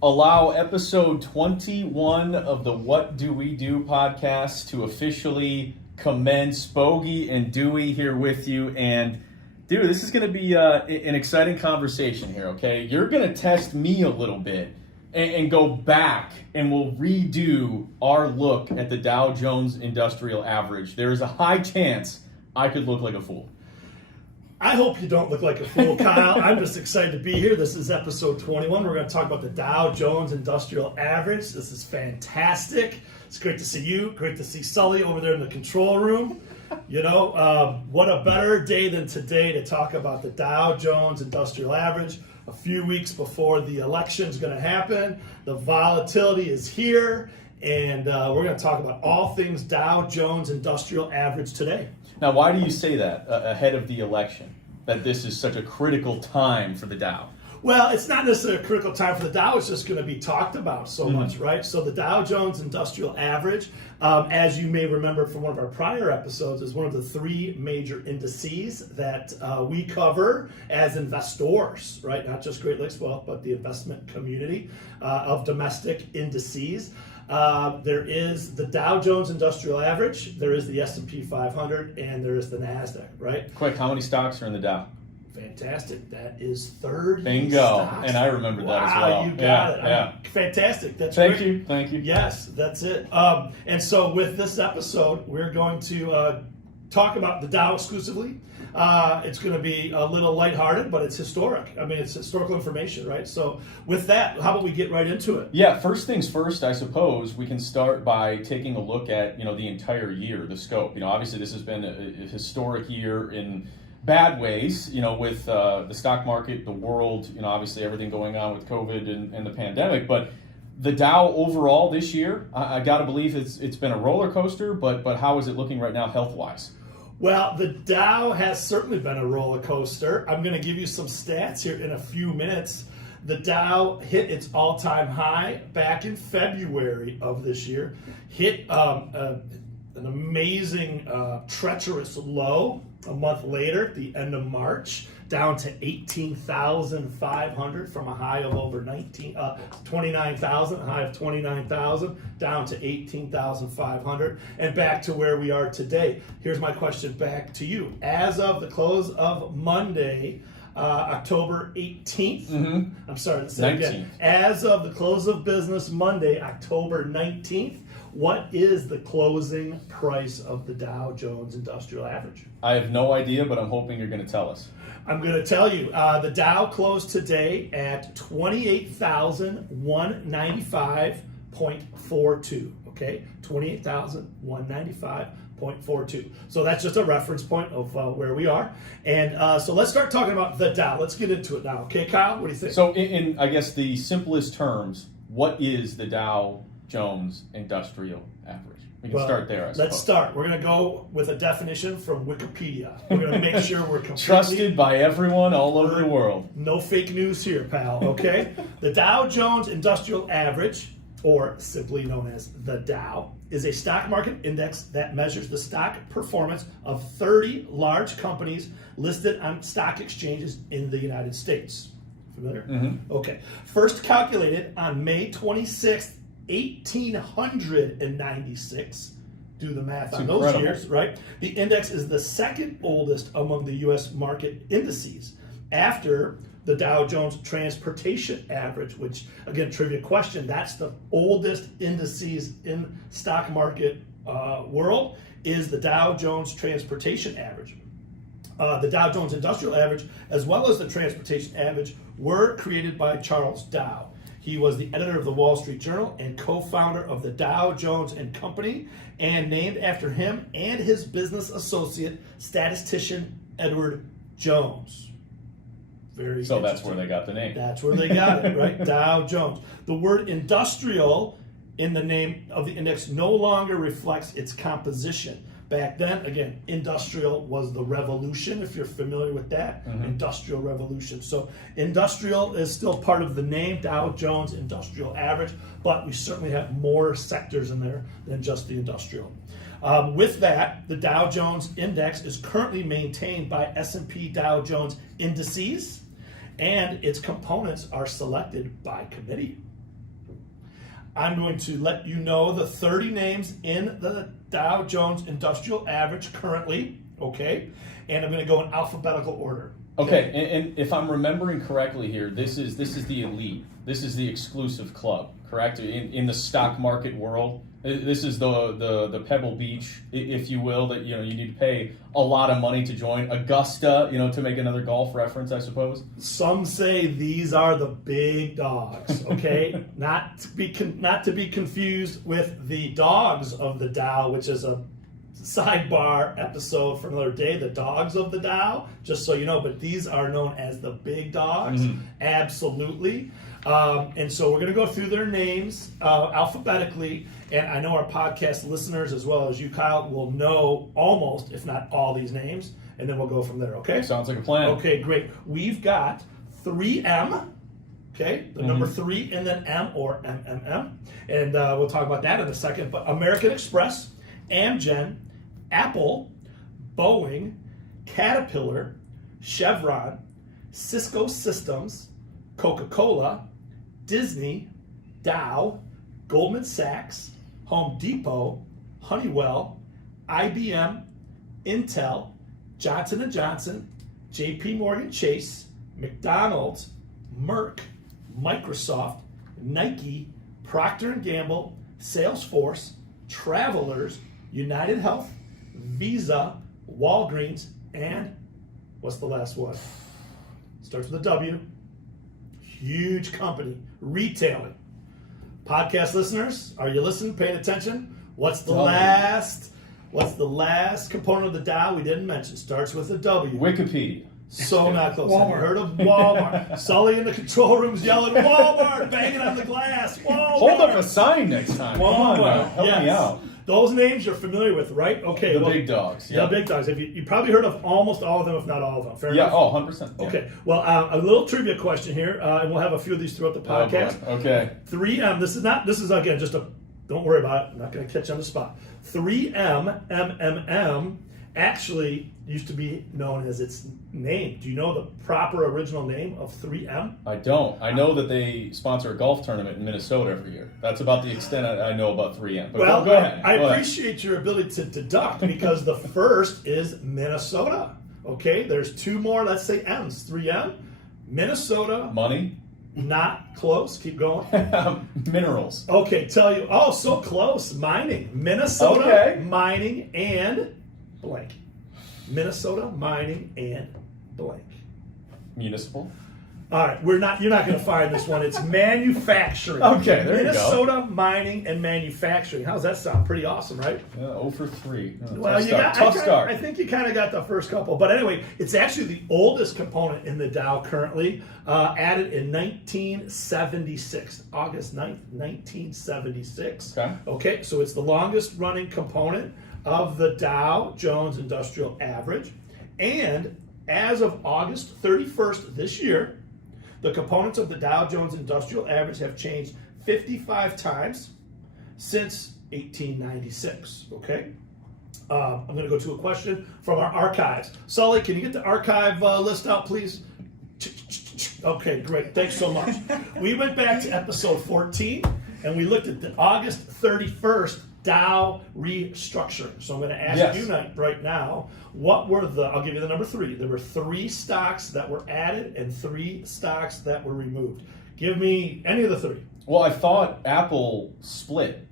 allow episode 21 of the What Do We Do podcast to officially commence. Bogey and Dewey here with you. And dude, this is going to be an exciting conversation here, okay? You're going to test me a little bit and go back and we'll redo our look at the Dow Jones Industrial Average. There is a high chance I could look like a fool. I hope you don't look like a fool, Kyle. I'm just excited to be here. This is episode 21. We're going to talk about the Dow Jones Industrial Average. This is fantastic. It's great to see you. Great to see Sully over there in the control room. You know, what a better day than today to talk about the Dow Jones Industrial Average. A few weeks before the election is going to happen. The volatility is here. And we're going to talk about all things Dow Jones Industrial Average today. Now, why do you say that ahead of the election, that this is such a critical time for the Dow? Well, it's not necessarily a critical time for the Dow. It's just going to be talked about so much, right? So the Dow Jones Industrial Average, as you may remember from one of our prior episodes, is one of the three major indices that we cover as investors, right? Not just Great Lakes Wealth, but the investment community of domestic indices. There is the Dow Jones Industrial Average, there is the S&P 500, and there is the NASDAQ, right? Quick, how many stocks are in the Dow? Fantastic. That is 30 Bingo. stocks. And I remember that as well. Wow, you got it. Yeah. Fantastic. That's Thank great. you. Thank you. Yes, that's it. And so with this episode, we're going to talk about the Dow exclusively. It's going to be a little lighthearted, but it's historic. I mean, it's historical information, right? So with that, how about we get right into it? Yeah, first things first, I suppose we can start by taking a look at, the entire year, the scope. Obviously this has been a historic year in bad ways, with the stock market, the world, obviously everything going on with COVID and the pandemic. But the Dow overall this year, I got to believe it's been a roller coaster, but how is it looking right now health-wise? Well, the Dow has certainly been a roller coaster. I'm going to give you some stats here in a few minutes. The Dow hit its all-time high back in February of this year, hit an amazing, treacherous low a month later, at the end of March, down to 18,500 from a high of over 29,000, a high of 29,000, down to 18,500, and back to where we are today. Here's my question back to you. As of the close of Monday, October 18th, I'm sorry, let's say again. As of the close of business Monday, October 19th, what is the closing price of the Dow Jones Industrial Average? I have no idea, but I'm hoping you're going to tell us. I'm going to tell you. The Dow closed today at 28,195.42. Okay, 28,195.42. So that's just a reference point of where we are. And so let's start talking about the Dow. Let's get into it now. Okay, Kyle, what do you think? So in I guess the simplest terms, what is the Dow Jones Industrial Average? We can start there, I suppose. Let's start. We're going to go with a definition from Wikipedia. We're going to make sure we're completely trusted by everyone all over the world. No fake news here, pal, okay? The Dow Jones Industrial Average, or simply known as the Dow, is a stock market index that measures the stock performance of 30 large companies listed on stock exchanges in the United States. Familiar? Okay. First calculated on May 26th, 1896. Do the math on those years, right? The index is the second oldest among the U.S. market indices after the Dow Jones Transportation Average, which, again, trivia question, that's the oldest indices in stock market world, is the Dow Jones Transportation Average. The Dow Jones Industrial Average, as well as the Transportation Average, were created by Charles Dow. He was the editor of the Wall Street Journal and co-founder of the Dow Jones and Company, and named after him and his business associate, statistician Edward Jones. Very so that's where they got the name. That's where they got it, right? Dow Jones. The word industrial in the name of the index no longer reflects its composition. Back then, again, industrial was the revolution, if you're familiar with that, industrial revolution. So industrial is still part of the name, Dow Jones Industrial Average, but we certainly have more sectors in there than just the industrial. With that, the Dow Jones Index is currently maintained by S&P Dow Jones Indices, and its components are selected by committee. I'm going to let you know the 30 names in the Dow Jones Industrial Average currently, okay? And I'm going to go in alphabetical order. Okay, and if I'm remembering correctly here, this is the elite. This is the exclusive club, correct? In the stock market world, this is the Pebble Beach, if you will, that you need to pay a lot of money to join. Augusta, to make another golf reference, I suppose. Some say these are the big dogs. Okay, not to be confused with the dogs of the Dow, which is a sidebar episode for another day, the dogs of the Dow, just so you know, but these are known as the big dogs. Absolutely. And so we're going to go through their names alphabetically, and I know our podcast listeners, as well as you, Kyle, will know almost, if not all, these names, and then we'll go from there, okay? Sounds like a plan. Okay, great. We've got 3M, okay, the number 3 and then M, or MMM, and we'll talk about that in a second, but American Express, Amgen, Apple, Boeing, Caterpillar, Chevron, Cisco Systems, Coca-Cola, Disney, Dow, Goldman Sachs, Home Depot, Honeywell, IBM, Intel, Johnson & Johnson, JP Morgan Chase, McDonald's, Merck, Microsoft, Nike, Procter & Gamble, Salesforce, Travelers, United Health, Visa, Walgreens, and what's the last one? Starts with a W. Huge company, retailing. Podcast listeners, are you listening, paying attention? What's the last component of the Dow we didn't mention? Starts with a W. Wikipedia. So not close. Walmart. Have you heard of Walmart? Sully in the control room's yelling, Walmart, banging on the glass. Walmart. Hold up a sign next time. Walmart. Come on now. Help me out. Those names you're familiar with, right? Okay. The big dogs. Yeah, the big dogs. You probably heard of almost all of them, if not all of them. Fair enough? Yeah, 100%. Yeah. Okay. Well, a little trivia question here, and we'll have a few of these throughout the podcast. Oh, okay. 3M. This is again just don't worry about it. I'm not going to catch you on the spot. 3M, MMM, actually used to be known as its name. Do you know the proper original name of 3M? I don't. I know that they sponsor a golf tournament in Minnesota every year. That's about the extent I know about 3M. But well, go ahead. I appreciate your ability to deduct because the first is Minnesota. Okay, there's two more, let's say M's. 3M, Minnesota. Money? Not close. Keep going. Minerals. Okay, tell you. Oh, so close. Mining. Minnesota, okay. Mining, and blank. Minnesota, mining, and blank. Municipal. All right, you're not going to find this one. It's manufacturing. Okay, there you go. Minnesota, mining, and manufacturing. How's that sound? Pretty awesome, right? 0 for 3. Well, tough start. I think you kind of got the first couple. But anyway, it's actually the oldest component in the Dow currently, added in 1976, August 9th, 1976. Okay, so it's the longest running component of the Dow Jones Industrial Average. And as of August 31st this year, the components of the Dow Jones Industrial Average have changed 55 times since 1896, okay? I'm going to go to a question from our archives. Sully, can you get the archive list out, please? Okay, great. Thanks so much. We went back to episode 14, and we looked at the August 31st Dow restructuring. So I'm going to ask you right now, I'll give you the number 3. There were 3 stocks that were added and 3 stocks that were removed. Give me any of the 3. Well, I thought Apple split,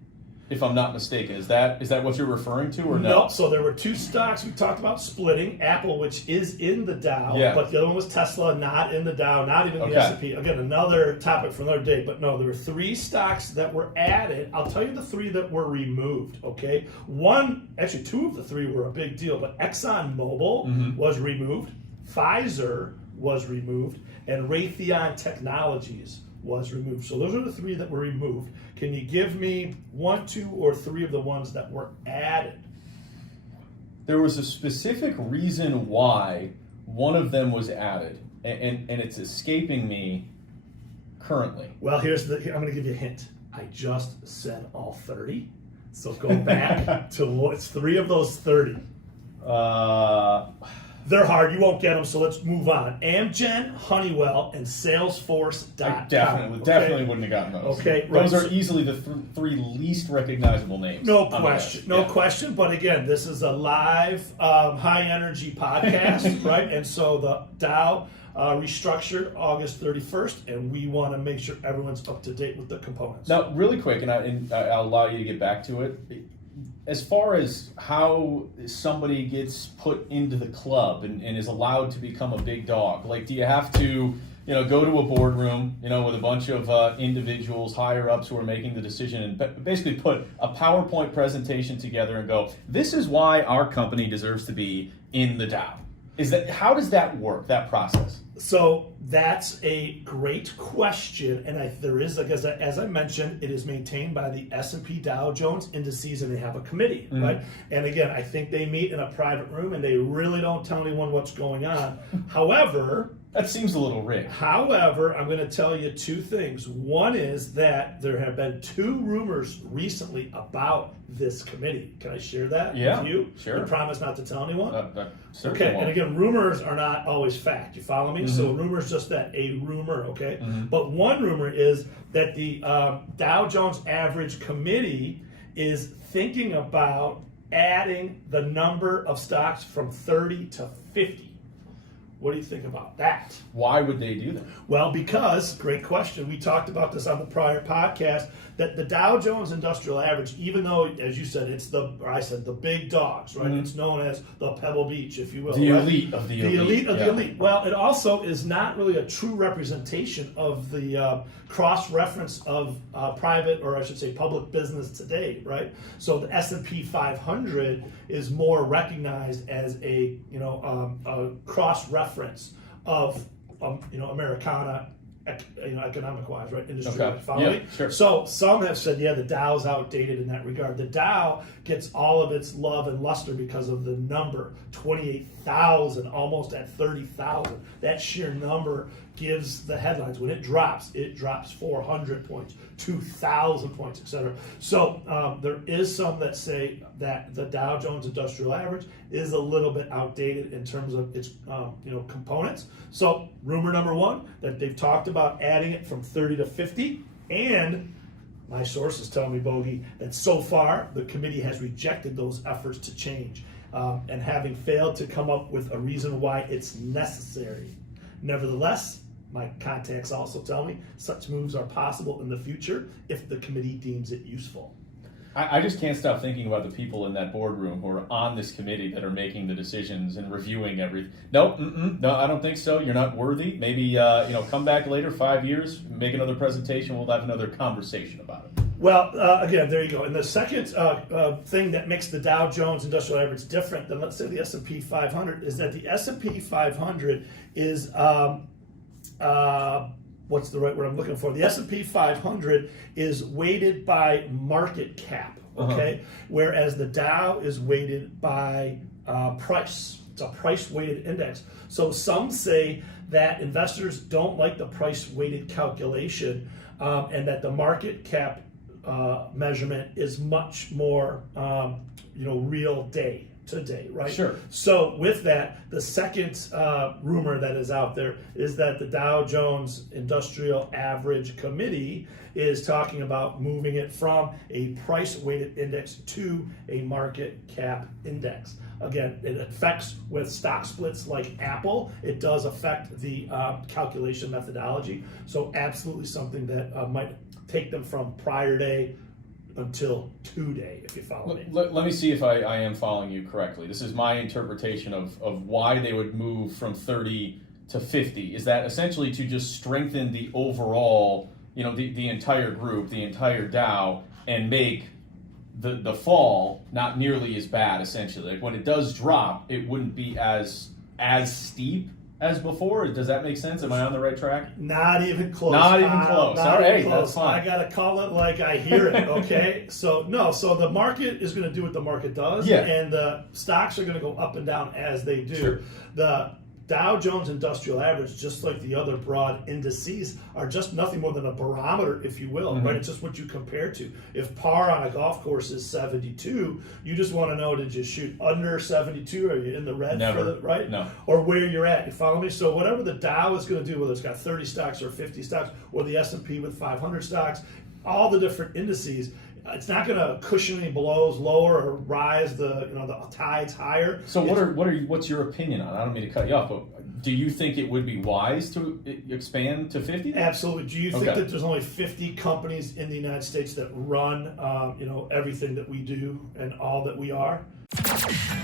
if I'm not mistaken. Is that what you're referring to, or no? No. So there were 2 stocks we talked about splitting. Apple, which is in the Dow, but the other one was Tesla, not in the Dow, not even the S&P. Again, another topic for another day. But no, there were 3 stocks that were added. I'll tell you the 3 that were removed, okay? 2 of the 3 were a big deal, but ExxonMobil was removed, Pfizer was removed, and Raytheon Technologies was removed. So those are the 3 that were removed. Can you give me 1, 2, or 3 of the ones that were added? There was a specific reason why one of them was added, and it's escaping me currently. Well, I'm going to give you a hint. I just said all 30. So go back to it's 3 of those 30. They're hard. You won't get them, so let's move on. Amgen, Honeywell, and Salesforce.com. I definitely wouldn't have gotten those. Okay, those are easily the three least recognizable names. No question, no question. But again, this is a live, high-energy podcast, right? And so the Dow restructured August 31st, and we want to make sure everyone's up to date with the components. Now, really quick, and I'll allow you to get back to it. As far as how somebody gets put into the club and is allowed to become a big dog, like, do you have to, go to a boardroom, with a bunch of individuals, higher ups who are making the decision, and basically put a PowerPoint presentation together and go, this is why our company deserves to be in the Dow? How does that work, that process? So that's a great question, and there is, like, as I mentioned, it is maintained by the S&P Dow Jones Indices, and they have a committee, right? And again, I think they meet in a private room, and they really don't tell anyone what's going on. However, that seems a little rigged. However, I'm going to tell you two things. One is that there have been two rumors recently about this committee. Can I share that with you? Sure. You promise not to tell anyone? Okay, and again, rumors are not always fact. You follow me? So rumor is just that, a rumor, okay? But one rumor is that the Dow Jones Average Committee is thinking about adding the number of stocks from 30 to 50. What do you think about that? Why would they do that? Well, because, great question, we talked about this on the prior podcast, that the Dow Jones Industrial Average, even though, as you said, it's the big dogs, right? It's known as the Pebble Beach, if you will. The elite of the elite. The elite of the elite. Well, it also is not really a true representation of the cross-reference of private, or I should say public business today, right? So the S&P 500 is more recognized as a cross-reference of Americana, economic-wise, right? Industry-wise. Follow me? Sure. So some have said, the Dow's outdated in that regard. The Dow gets all of its love and luster because of the number, 28,000, almost at 30,000. That sheer number gives the headlines. When it drops 400 points, 2,000 points, etc. So there is some that say that the Dow Jones Industrial Average is a little bit outdated in terms of its components. So rumor number one, that they've talked about adding it from 30 to 50, and my sources tell me, Bogey, that so far the committee has rejected those efforts to change, and having failed to come up with a reason why it's necessary. Nevertheless, my contacts also tell me such moves are possible in the future if the committee deems it useful. I just can't stop thinking about the people in that boardroom who are on this committee that are making the decisions and reviewing everything. No, I don't think so. You're not worthy. Maybe come back later, 5 years, make another presentation. We'll have another conversation about it. Well, again, there you go. And the second thing that makes the Dow Jones Industrial Average different than, let's say, the S&P 500 is that the S&P 500 is what's the right word I'm looking for? The S&P 500 is weighted by market cap, okay? Whereas the Dow is weighted by price. It's a price-weighted index. So some say that investors don't like the price-weighted calculation, and that the market cap measurement is much more, real day to day, right? Sure. So with that, the second rumor that is out there is that the Dow Jones Industrial Average Committee is talking about moving it from a price-weighted index to a market cap index. Again, it affects with stock splits like Apple. It does affect the calculation methodology. So absolutely something that might take them from prior day until today, if you follow me. Let me see if I am following you correctly. This is my interpretation of why they would move from 30 to 50. Is that essentially to just strengthen the overall, the entire group, the entire Dow, and make the fall not nearly as bad, essentially. Like when it does drop, it wouldn't be as steep as before? Does that make sense? Am I on the right track? Not even close. Not even close. All right, that's fine. I got to call it like I hear it, okay? So the market is going to do what the market does, and the stocks are going to go up and down as they do. Sure. The Dow Jones Industrial Average, just like the other broad indices, are just nothing more than a barometer, if you will, right? It's just what you compare to. If par on a golf course is 72, you just want to know, did you shoot under 72? Are you in the red? Never. Right? No. Or where you're at. You follow me? So whatever the Dow is going to do, whether it's got 30 stocks or 50 stocks, or the S&P with 500 stocks, all the different indices, it's not going to cushion any blows lower or rise the tides higher. So what's your opinion on it? I don't mean to cut you off, but do you think it would be wise to expand to 50? Absolutely. Do you think that there's only 50 companies in the United States that run everything that we do and all that we are?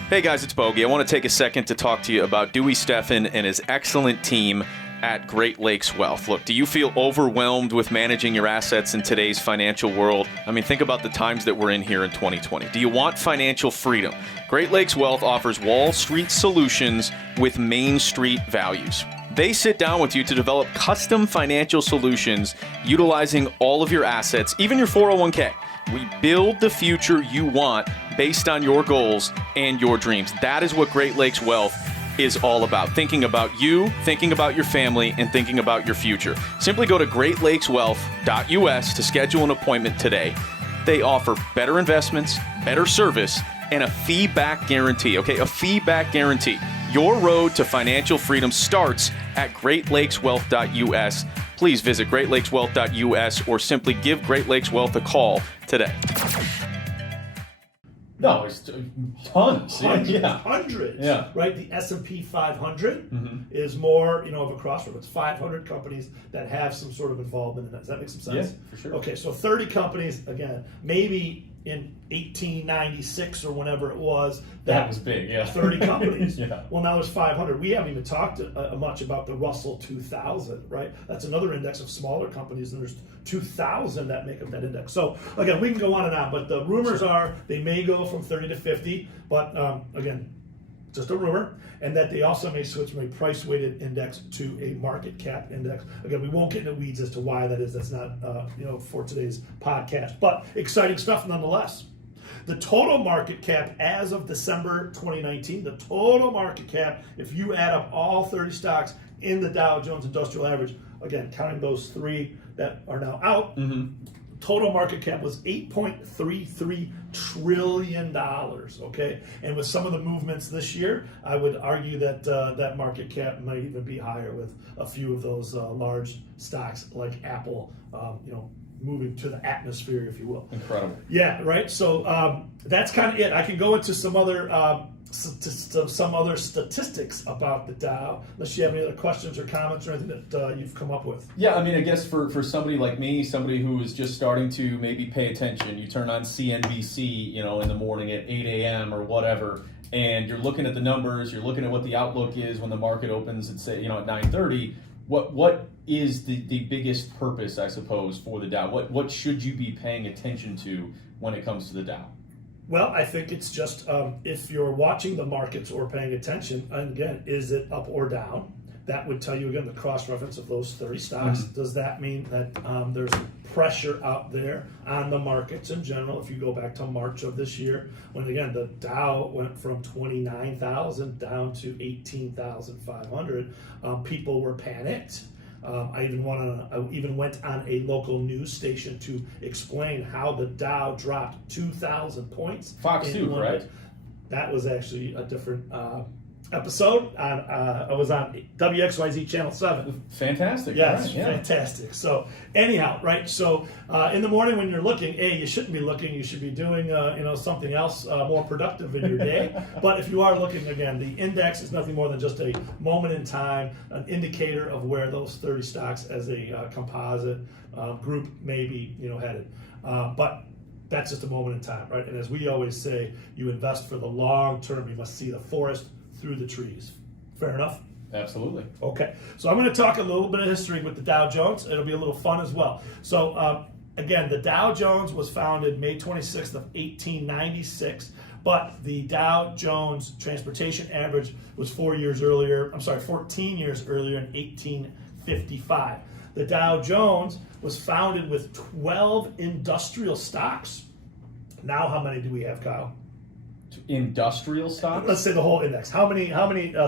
Hey guys, it's Bogey. I want to take a second to talk to you about Dewey Steffen and his excellent team at Great Lakes Wealth. Look, do you feel overwhelmed with managing your assets in today's financial world? I mean, think about the times that we're in here in 2020. Do you want financial freedom? Great Lakes Wealth offers Wall Street solutions with Main Street values. They sit down with you to develop custom financial solutions utilizing all of your assets, even your 401k. We build the future you want based on your goals and your dreams. That is what Great Lakes Wealth is all about. Thinking about you, thinking about your family, and thinking about your future. Simply go to greatlakeswealth.us to schedule an appointment today. They offer better investments, better service, and a fee-back guarantee. Okay, a fee-back guarantee. Your road to financial freedom starts at greatlakeswealth.us. Please visit greatlakeswealth.us or simply give Great Lakes Wealth a call today. No, it's tons. Hundreds. Yeah. Right? The S&P 500 is more, of a crossroad. It's 500 companies that have some sort of involvement in that. Does that make some sense? Yeah, for sure. Okay, so 30 companies, again, maybe in 1896 or whenever it was. That was big, yeah. 30 companies. Yeah. Well, now there's 500. We haven't even talked much about the Russell 2000, right? That's another index of smaller companies, and there's 2,000 that make up that index. So, again, we can go on and on, but the rumors are they may go from 30 to 50, but again, just a rumor, and that they also may switch from a price-weighted index to a market cap index. Again, we won't get into weeds as to why that is. That's not, for today's podcast, but exciting stuff nonetheless. The total market cap as of December 2019, the total market cap, if you add up all 30 stocks in the Dow Jones Industrial Average, again, counting those three that are now out, total market cap was $8.33 trillion, okay? And with some of the movements this year, I would argue that that market cap might even be higher with a few of those large stocks like Apple, moving to the atmosphere, if you will. Incredible. Yeah, right? So that's kind of it. I can go into some other statistics about the Dow, unless you have any other questions or comments or anything that you've come up with. Yeah, I mean, I guess for somebody like me, somebody who is just starting to maybe pay attention, you turn on CNBC, in the morning at 8 a.m. or whatever, and you're looking at the numbers, you're looking at what the outlook is when the market opens at, say, at 9:30. What is the biggest purpose, I suppose, for the Dow? What should you be paying attention to when it comes to the Dow? Well, I think it's just if you're watching the markets or paying attention, and again, is it up or down? That would tell you, again, the cross-reference of those 30 stocks. Does that mean that there's pressure out there on the markets in general? If you go back to March of this year, when, again, the Dow went from 29,000 down to 18,500, people were panicked. I even went on a local news station to explain how the Dow dropped 2,000 points. Fox 2, correct? That was actually a different episode. I was on WXYZ Channel 7. Fantastic. Yes, right, yeah. Fantastic. So anyhow, right, so in the morning when you're looking, you shouldn't be looking. You should be doing something else more productive in your day. But if you are looking, again, the index is nothing more than just a moment in time, an indicator of where those 30 stocks as a composite group may be headed. But that's just a moment in time, right? And as we always say, you invest for the long term. You must see the forest through the trees. Fair enough? Absolutely. Okay, so I'm going to talk a little bit of history with the Dow Jones. It'll be a little fun as well. So again, the Dow Jones was founded May 26th of 1896, but the Dow Jones Transportation Average was 14 years earlier in 1855. The Dow Jones was founded with 12 industrial stocks. Now how many do we have, Kyle? Industrial stocks? Let's say the whole index. How many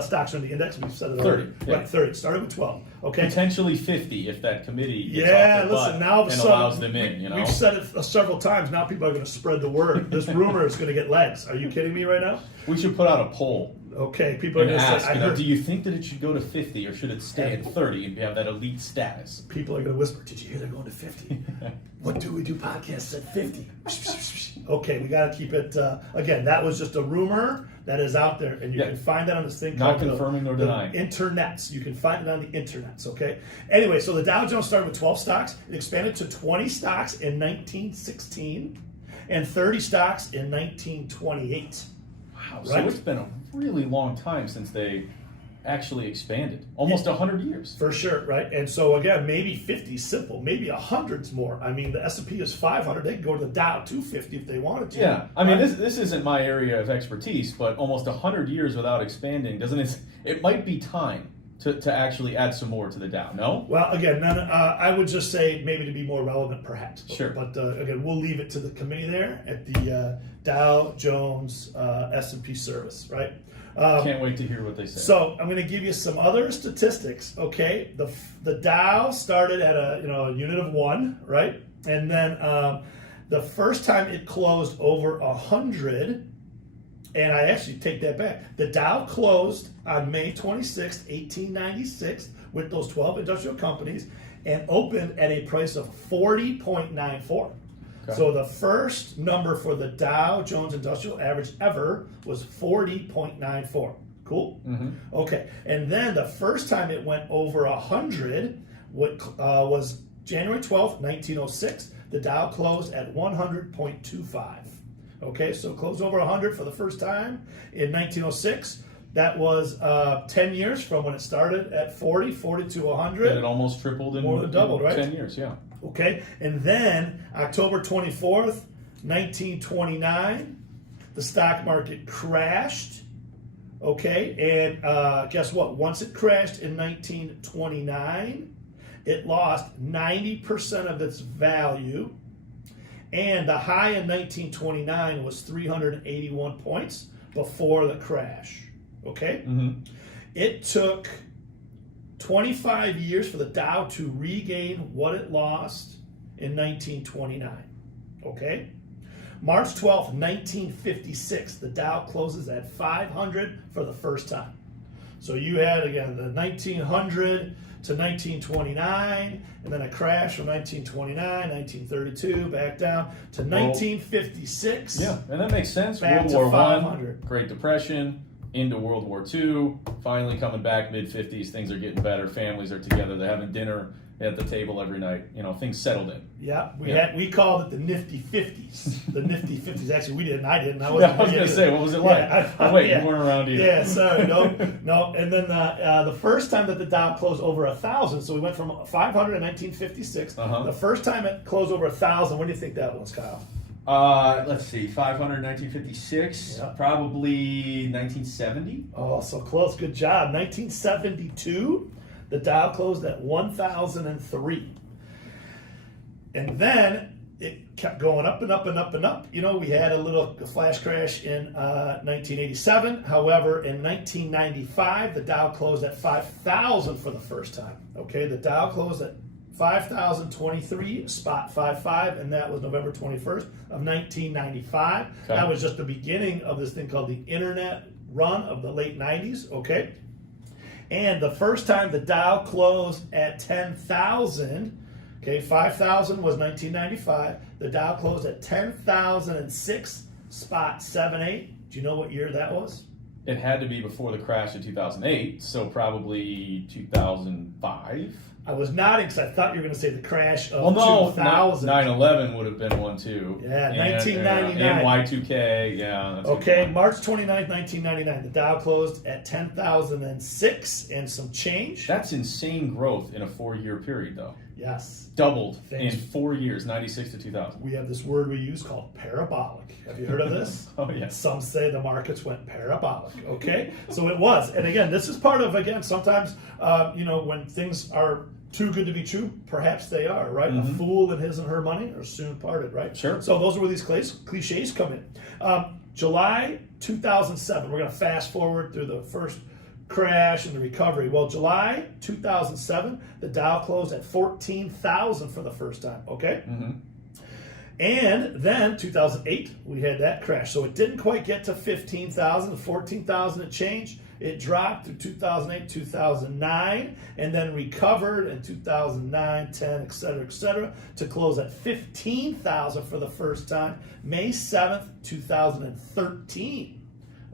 stocks are in the index? We've said it 30. already. Yeah. Right, 30. Started with 12. Okay. Potentially 50 if that committee gets Yeah, off their listen, butt now all of a and sudden, allows them in, you know? We've said it several times. Now people are going to spread the word. This rumor is going to get legs. Are you kidding me right now? We should put out a poll Okay, people are and going to ask, say, I you know, heard. do you think that it should go to 50 or should it stay at 30 and have that elite status? People are going to whisper, did you hear they're going to 50? What Do We Do podcast said 50. Okay, we got to keep it. Again, that was just a rumor that is out there, and you can find that on this thing Not called confirming nor the denying. internets. You can find it on the internets, okay? Anyway, so the Dow Jones started with 12 stocks. It expanded to 20 stocks in 1916 and 30 stocks in 1928. Wow, Right? so it's been a really long time since they actually expanded. Almost 100 years. For sure, right? And so again, maybe 50 is simple, maybe 100's more. I mean, the S&P is 500. They can go to the Dow 250 if they wanted to. Yeah, I mean, this isn't my area of expertise, but almost 100 years without expanding, doesn't it? It might be time to actually add some more to the Dow, no? Well, again, I would just say maybe to be more relevant, perhaps. Sure. But again, we'll leave it to the committee there at the Dow Jones S&P service, right? Can't wait to hear what they say. So I'm going to give you some other statistics. Okay, the Dow started at a unit of 1, right? And then the first time it closed over 100. And I actually take that back. The Dow closed on May 26, 1896, with those 12 industrial companies, and opened at a price of 40.94. Okay. So the first number for the Dow Jones Industrial Average ever was 40.94. Cool? Mm-hmm. Okay. And then the first time it went over 100 was January 12th, 1906. The Dow closed at 100.25. Okay, so closed over 100 for the first time in 1906. That was 10 years from when it started at 40 to 100. And it almost tripled in More than doubled, right? 10 years, yeah. Okay, and then October 24th, 1929, the stock market crashed. Okay, and guess what? Once it crashed in 1929, it lost 90% of its value. And the high in 1929 was 381 points before the crash. Okay? Mm-hmm. It took 25 years for the Dow to regain what it lost in 1929. Okay? March 12th, 1956, the Dow closes at 500 for the first time. So you had, again, the 1900 to 1929, and then a crash from 1929, 1932, back down to 1956. Yeah, and that makes sense. Back World to War 500. I, Great Depression, into World War II, finally coming back mid-50s, things are getting better, families are together, they're having dinner at the table every night, things settled in. Yeah, we called it the Nifty 50s. The Nifty 50s. Actually, we didn't. I didn't. I wasn't. I was going to say, what was it like? Yeah, Wait, yeah. you weren't around either. Yeah, sorry, no. And then the first time that the Dow closed over 1,000, so we went from 500 in 1956. Uh-huh. The first time it closed over 1,000, when do you think that was, Kyle? Let's see, 500, 1956, Yeah. Probably 1970. Oh, so close. Good job. 1972, the Dow closed at 1,003. And then it kept going up and up and up and up. We had a little flash crash in 1987. However, in 1995, the Dow closed at 5,000 for the first time. Okay, the Dow closed at 5,023, spot 55, and that was November 21st of 1995. Okay. That was just the beginning of this thing called the internet run of the late 90s, okay? And the first time the Dow closed at 10,000, okay, 5,000 was 1995. The Dow closed at 10,006, spot 78. Do you know what year that was? It had to be before the crash of 2008, so probably 2005. I was nodding because I thought you were going to say the crash of Well, no, 2000. 9/11 would have been one too. Yeah, And, 1999. And Y2K, yeah. That's a good Okay, one. March 29th, 1999. The Dow closed at 10,006 and some change. That's insane growth in a 4-year period, though. Yes. Doubled Thanks. in 4 years, 96 to 2000. We have this word we use called parabolic. Have you heard of this? Oh, yes. Some say the markets went parabolic. Okay, so it was. And again, this is part of, sometimes, when things are too good to be true? Perhaps they are, right? A fool and his and her money are soon parted, right? Sure. So those are where these cliches come in. July 2007, we're going to fast forward through the first crash and the recovery. Well, July 2007, the Dow closed at 14,000 for the first time, okay? And then 2008, we had that crash. So it didn't quite get to 15,000, 14,000 and change. It dropped through 2008, 2009, and then recovered in 2009, 10, et cetera, to close at 15,000 for the first time, May 7th, 2013.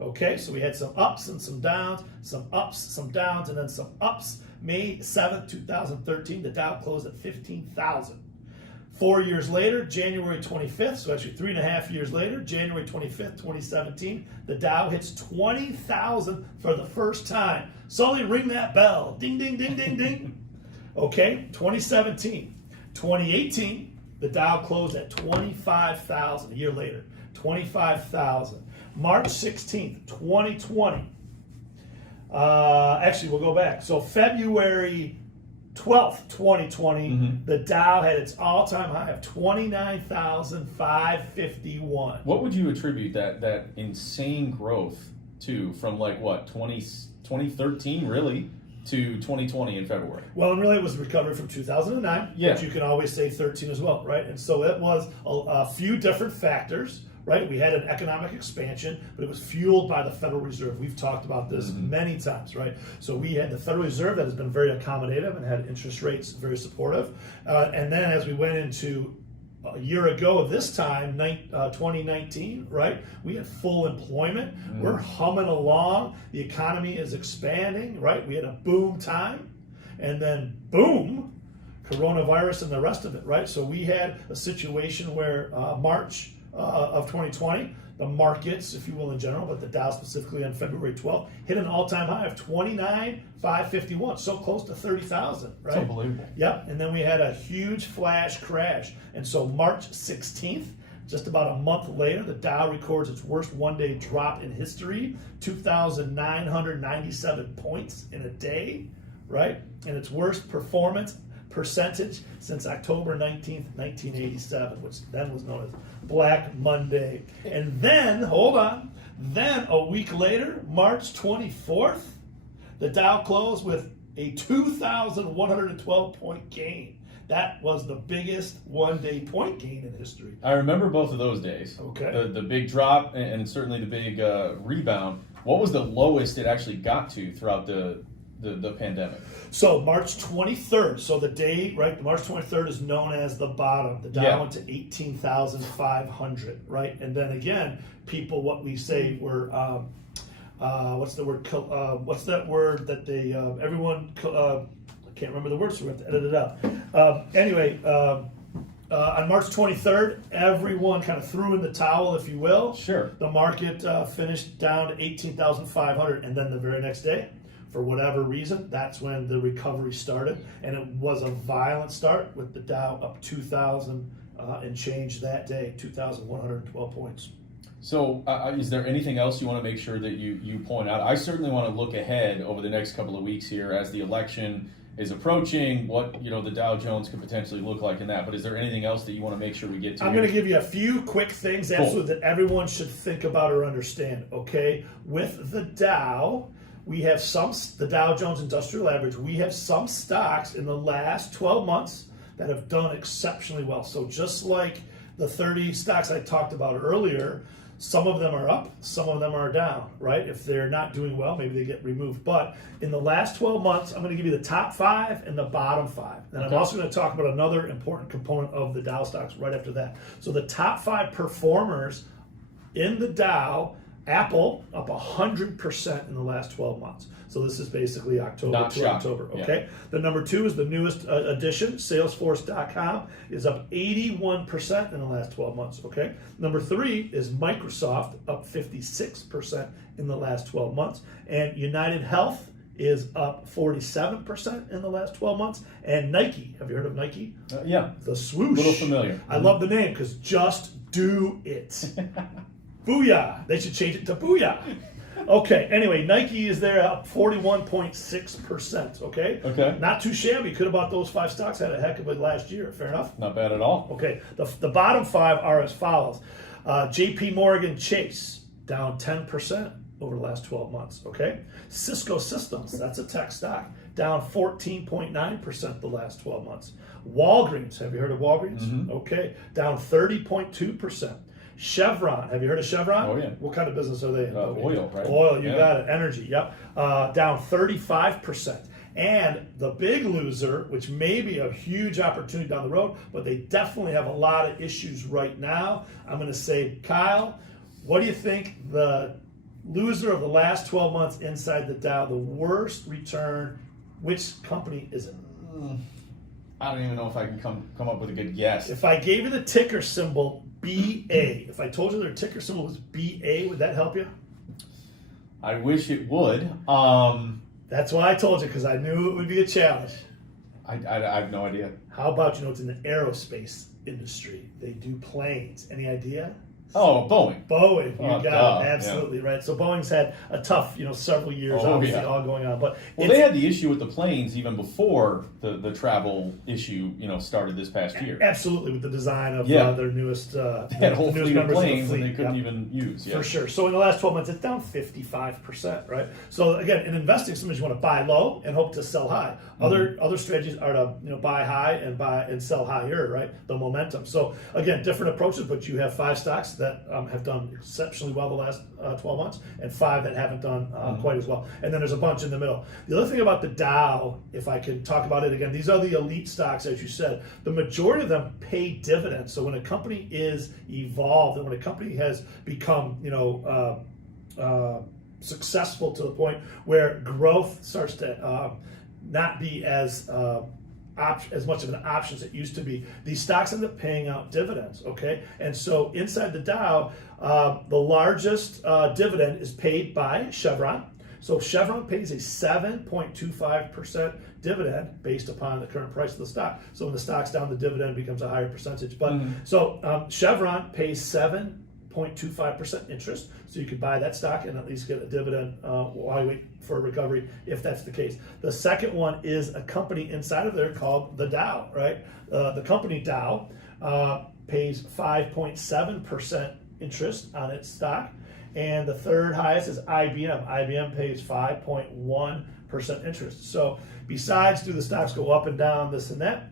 Okay, so we had some ups and some downs, some ups, some downs, and then some ups. May 7th, 2013, the Dow closed at 15,000. 4 years later, January 25th, so actually 3.5 years later, January 25th, 2017, the Dow hits 20,000 for the first time. Sully, ring that bell. Ding, ding, ding, ding, ding. Okay, 2017. 2018, the Dow closed at 25,000 a year later. 25,000. March 16th, 2020. Actually, we'll go back. So February 12th, 2020, the Dow had its all-time high of 29,551. What would you attribute that insane growth to, from like what, 2013 really to 2020 in February? Well, and really it was recovery from 2009, yeah. But you can always say 13 as well, right? And so it was a few different factors, right? We had an economic expansion, but it was fueled by the Federal Reserve. We've talked about this many times, right? So we had the Federal Reserve that has been very accommodative and had interest rates very supportive. And then as we went into a year ago this time, 2019, right? We had full employment. We're humming along. The economy is expanding, right? We had a boom time. And then boom, coronavirus and the rest of it, right? So we had a situation where March of 2020, the markets, if you will, in general, but the Dow specifically on February 12th, hit an all-time high of 29,551, so close to 30,000, right? It's unbelievable. Yep, and then we had a huge flash crash. And so March 16th, just about a month later, the Dow records its worst one-day drop in history, 2,997 points in a day, right? And its worst performance percentage since October 19th, 1987, which then was known as Black Monday. And then, hold on, then a week later, March 24th, the Dow closed with a 2,112 point gain. That was the biggest one-day point gain in history. I remember both of those days. Okay. The big drop and certainly the big rebound. What was the lowest it actually got to throughout the pandemic? So March 23rd, so the day, right, March 23rd is known as the bottom. The Dow went to 18,500, right? And then again, people, what we say were, what's the word, what's that word that they, everyone, I can't remember the word, so we have to edit it out. Anyway, on March 23rd, everyone kind of threw in the towel, if you will. Sure. The market finished down to 18,500, and then the very next day, for whatever reason, that's when the recovery started, and it was a violent start with the Dow up 2,000 and change that day, 2,112 points. So is there anything else you want to make sure that you point out? I certainly want to look ahead over the next couple of weeks here as the election is approaching, what the Dow Jones could potentially look like in that. But is there anything else that you want to make sure we get to? I'm going to give you a few quick things absolutely that everyone should think about or understand, okay? With the Dow, we have the Dow Jones Industrial Average, we have some stocks in the last 12 months that have done exceptionally well. So just like the 30 stocks I talked about earlier, some of them are up, some of them are down, right? If they're not doing well, maybe they get removed. But in the last 12 months, I'm going to give you the top 5 and the bottom 5. And I'm also going to talk about another important component of the Dow stocks right after that. So the top 5 performers in the Dow, Apple up 100% in the last 12 months. So this is basically October to October, okay? Yeah. The number 2 is the newest addition, Salesforce.com, is up 81% in the last 12 months, okay? Number 3 is Microsoft, up 56% in the last 12 months. And United Health is up 47% in the last 12 months. And Nike, have you heard of Nike? Yeah. The swoosh. A little familiar. I love the name because just do it. Booyah. They should change it to Booyah. Okay, anyway, Nike is there up 41.6%, okay? Okay. Not too shabby. Could have bought those 5 stocks, had a heck of a last year. Fair enough? Not bad at all. Okay, the bottom 5 are as follows. JP Morgan Chase, down 10% over the last 12 months, okay? Cisco Systems, that's a tech stock, down 14.9% the last 12 months. Walgreens, have you heard of Walgreens? Mm-hmm. Okay, down 30.2%. Chevron, have you heard of Chevron? Oh, yeah. What kind of business are they in? Oil, right? Oil, you got it. Energy, yep. Down 35%. And the big loser, which may be a huge opportunity down the road, but they definitely have a lot of issues right now. I'm going to say, Kyle, what do you think the loser of the last 12 months inside the Dow, the worst return, which company is it? I don't even know if I can come up with a good guess. If I gave you the ticker symbol BA, if I told you their ticker symbol was BA, would that help you? I wish it would. That's why I told you, because I knew it would be a challenge. I have no idea. How about, it's in the aerospace industry. They do planes. Any idea? Oh, Boeing. Boeing, you got it, yeah. absolutely right. So Boeing's had a tough, several years, obviously, all going on. But they had the issue with the planes even before the travel issue, started this past year. Absolutely, with the design of their newest, they had a whole fleet of planes that they couldn't even use. Yeah. For sure. So in the last 12 months, it's down 55%, right? So again, in investing, sometimes you want to buy low and hope to sell high. Other strategies are to buy high and sell higher, right? The momentum. So again, different approaches, but you have 5 stocks that have done exceptionally well the last 12 months, and 5 that haven't done quite as well. And then there's a bunch in the middle. The other thing about the Dow, if I can talk about it again, these are the elite stocks, as you said. The majority of them pay dividends. So when a company is evolved and when a company has become, successful to the point where growth starts to not be as much of an option as it used to be, these stocks end up paying out dividends, okay? And so inside the Dow, the largest dividend is paid by Chevron. So Chevron pays a 7.25% dividend based upon the current price of the stock. So when the stock's down, the dividend becomes a higher percentage. But so Chevron pays 7.25% interest, so you could buy that stock and at least get a dividend while you wait for a recovery, if that's the case. The second one is a company inside of there called the Dow, right? The company Dow pays 5.7% interest on its stock, and the third highest is IBM. IBM pays 5.1% interest. So besides, do the stocks go up and down, this and that,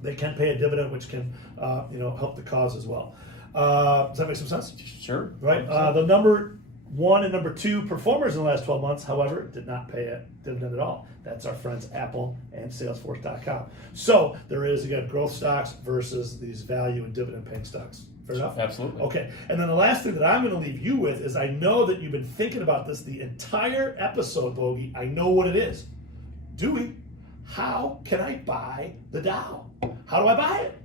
they can pay a dividend, which can help the cause as well. Does that make some sense? Sure. Right. The number 1 and number 2 performers in the last 12 months, however, did not pay a dividend at all. That's our friends Apple and Salesforce.com. So there is, again, growth stocks versus these value and dividend paying stocks. Fair enough? Absolutely. Okay. And then the last thing that I'm going to leave you with is, I know that you've been thinking about this the entire episode, Bogey. I know what it is. Dewey, how can I buy the Dow? How do I buy it?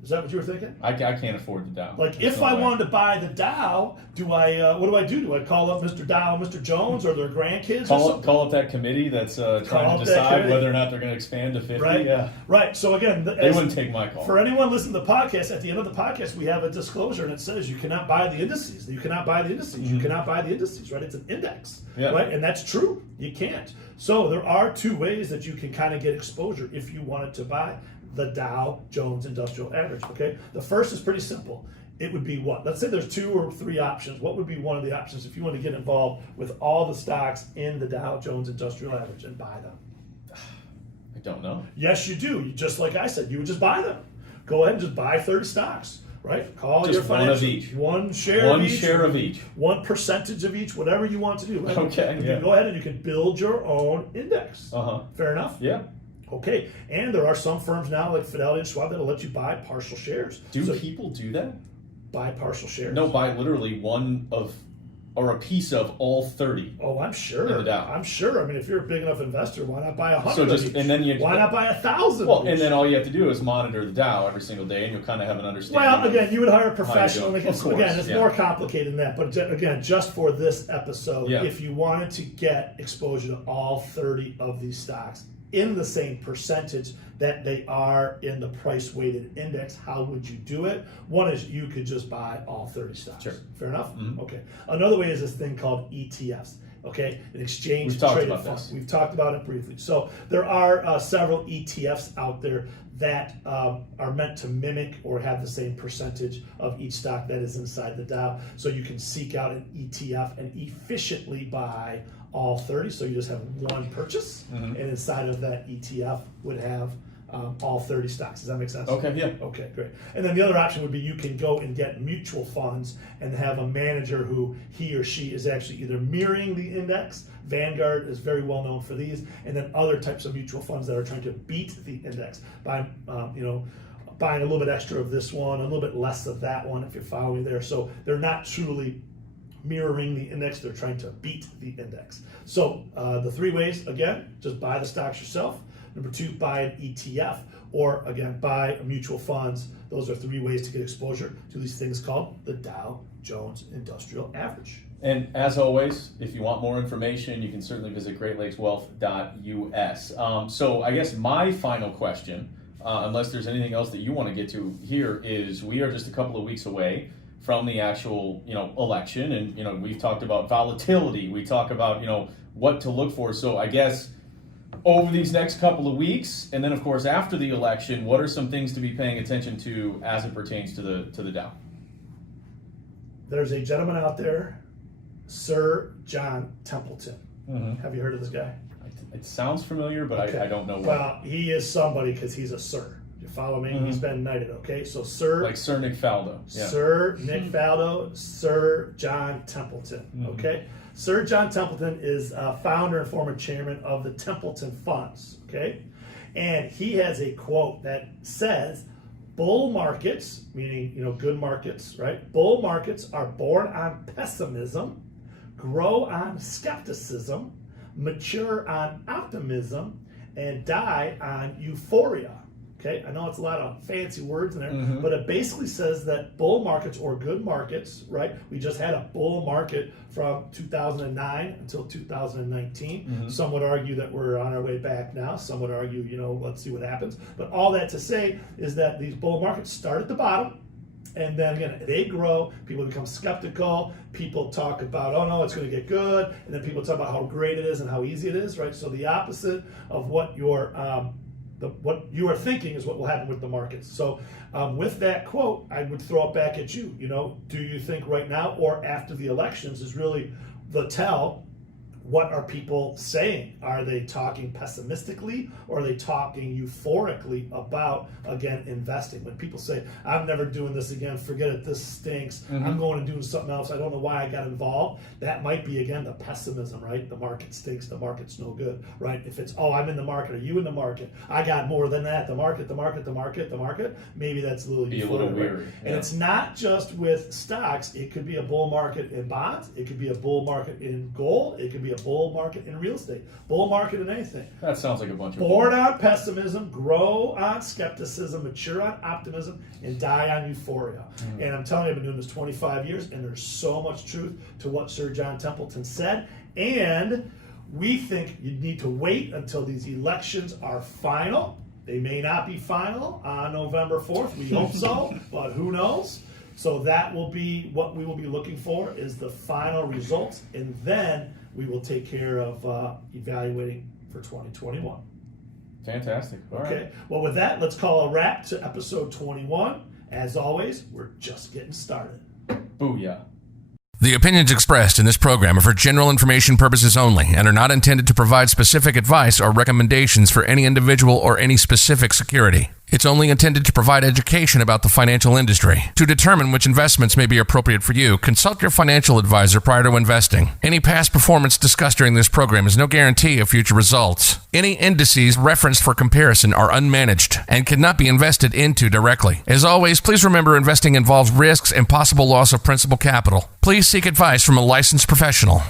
Is that what you were thinking? I can't afford the Dow. Like, if I wanted to buy the Dow, what do I do? Do I call up Mr. Dow, Mr. Jones, or their grandkids? Call up that committee that's trying to decide whether or not they're going to expand to 50. Right. Yeah. Right. So again, they wouldn't take my call. For anyone listening to the podcast, at the end of the podcast, we have a disclosure, and it says you cannot buy the indices. You cannot buy the indices. You cannot buy the indices. Right. It's an index. Yeah. Right. And that's true. You can't. So there are 2 ways that you can kind of get exposure if you wanted to buy the Dow Jones Industrial Average, okay? The first is pretty simple. It would be what? Let's say there's 2 or 3 options. What would be one of the options if you want to get involved with all the stocks in the Dow Jones Industrial Average and buy them? I don't know. Yes, you do. Just like I said, you would just buy them. Go ahead and just buy 30 stocks, right? Call just your financial. One of each. One share of each. 1 share of each. 1% of each, whatever you want to do. Right? Okay. You can go ahead and you can build your own index. Fair enough? Yeah. Okay, and there are some firms now like Fidelity and Schwab that'll let you buy partial shares. Do people do that? Buy partial shares? No, buy literally one of, or a piece of all 30. Oh, I'm sure. In the Dow. I'm sure. I mean, if you're a big enough investor, why not buy 100 of each? And then why not buy 1,000? Well, and then all you have to do is monitor the Dow every single day, and you'll kind of have an understanding. Well, again, you would hire a professional. Of course, again, it's more complicated than that. But again, just for this episode, Yeah. if you wanted to get exposure to all 30 of these stocks in the same percentage that they are in the price weighted index. How would you do it? One is you could just buy all 30 stocks. Sure. Fair enough? Mm-hmm. Okay. Another way is this thing called ETFs. Okay, an exchange We've talked traded about fund. this. We've talked about it briefly. So there are several ETFs out there that are meant to mimic or have the same percentage of each stock that is inside the Dow. So you can seek out an ETF and efficiently buy all 30. So you just have one purchase, and inside of that ETF would have all 30 stocks. Does that make sense? Okay, yeah. Okay, great. And then the other option would be you can go and get mutual funds and have a manager who he or she is actually either mirroring the index. Vanguard is very well known for these, and then other types of mutual funds that are trying to beat the index by, buying a little bit extra of this one, a little bit less of that one, if you're following there. So they're not truly mirroring the index, they're trying to beat the index. So the three ways, again, just buy the stocks yourself. Number two, buy an ETF, or again, buy mutual funds. Those are three ways to get exposure to these things called the Dow Jones Industrial Average. And as always, if you want more information, you can certainly visit greatlakeswealth.us. So I guess my final question, unless there's anything else that you want to get to here, is we are just a couple of weeks away from the actual, election, and we've talked about volatility. We talk about what to look for. So I guess over these next couple of weeks, and then of course after the election, what are some things to be paying attention to as it pertains to the Dow? There's a gentleman out there, Sir John Templeton. Mm-hmm. Have you heard of this guy? It sounds familiar, but okay. I don't know what. Well, he is somebody because he's a sir. You follow me? Mm-hmm. He's been knighted, okay? So Sir... Like Sir Nick Faldo. Yeah. Sir Nick Faldo, Sir John Templeton, okay? Sir John Templeton is founder and former chairman of the Templeton Funds, okay? And he has a quote that says, bull markets, meaning, good markets, right? Bull markets are born on pessimism, grow on skepticism, mature on optimism, and die on euphoria. Okay, I know it's a lot of fancy words in there, but it basically says that bull markets or good markets, right? We just had a bull market from 2009 until 2019. Some would argue that we're on our way back now. Some would argue, let's see what happens. But all that to say is that these bull markets start at the bottom, and then again, they grow, people become skeptical, people talk about, oh no, it's going to get good, and then people talk about how great it is and how easy it is, right? So the opposite of what what you are thinking is what will happen with the markets. So with that quote, I would throw it back at you. Do you think right now or after the elections is really the tell? What are people saying? Are they talking pessimistically or are they talking euphorically about, again, investing? When people say, I'm never doing this again, forget it, this stinks, I'm going to do something else, I don't know why I got involved, that might be, again, the pessimism, right? The market stinks, the market's no good, right? If it's, I'm in the market, are you in the market? I got more than that, the market, maybe that's a little euphoric, a little weird. Right? Yeah. And it's not just with stocks, it could be a bull market in bonds, it could be a bull market in gold, it could be a bull market in real estate, bull market in anything. That sounds like a bunch of born on pessimism, grow on skepticism, mature on optimism, and die on euphoria. And I'm telling you, I've been doing this 25 years, and there's so much truth to what Sir John Templeton said. And we think you need to wait until these elections are final. They may not be final on November 4th. We hope so, but who knows? So that will be what we will be looking for, is the final results, and then we will take care of evaluating for 2021. Fantastic. All okay. Right. Well, with that, let's call a wrap to episode 21. As always, we're just getting started. Booyah. The opinions expressed in this program are for general information purposes only and are not intended to provide specific advice or recommendations for any individual or any specific security. It's only intended to provide education about the financial industry. To determine which investments may be appropriate for you, consult your financial advisor prior to investing. Any past performance discussed during this program is no guarantee of future results. Any indices referenced for comparison are unmanaged and cannot be invested into directly. As always, please remember investing involves risks and possible loss of principal capital. Please seek advice from a licensed professional.